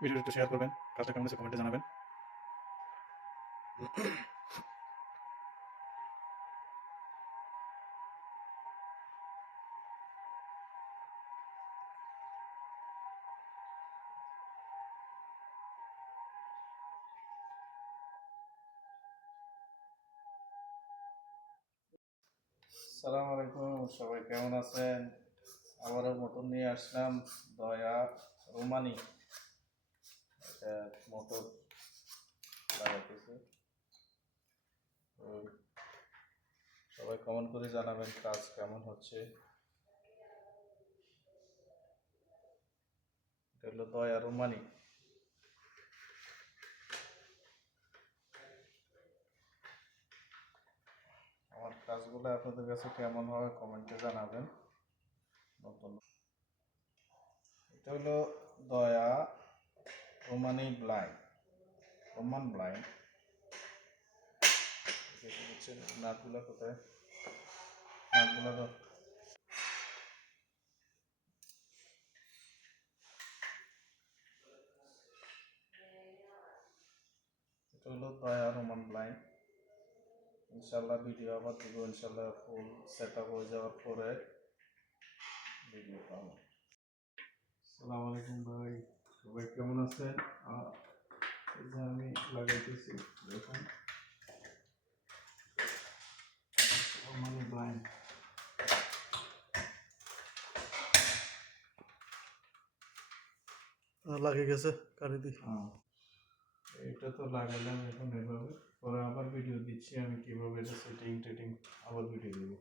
ভিডিওটা একটু শেয়ার করবেন, কাজটা কেমন হয়েছে কমেন্টে জানাবেন। আসসালামু আলাইকুম, সবাই কেমন আছেন? আবারও মোটর নিয়ে আসলাম, দয়া রোমানি। এটা মোটর লাগাইতেছে। তো সবাই কমেন্ট করে জানাবেন কাজ কেমন হচ্ছে। এটা হলো দয়া রোমানি। আমার কাজগুলো আপনাদের কাছে কেমন হয় কমেন্টে জানাবেন। নতুন এটা হলো দয়া রোমানি ব্লাইন্ড, রোমান ব্লাইন্ড। দেখতে পাচ্ছেন নাটগুলো কোথায়, নাটগুলো এটা হলো দয়া রোমান ব্লাইন্ড। ইনশাল্লাহ ভিডিও আবার দিব, ইনশাল্লাহ ফুল সেট আপ হয়ে যাওয়ার পরে ভিডিও পাবো। আসসালামু আলাইকুম ভাই, সবাই কেমন আছেন? এই যে আমি লাগাইতেছি, দেখুন মানে ব্লাইন্ড লাগে গেছে কারি দি। এটা তো লাগালাম এখন এভাবে, পরে আবার ভিডিও দিচ্ছি আমি কিভাবে এটা সেটিং টেটিং, আবার ভিডিও দিব।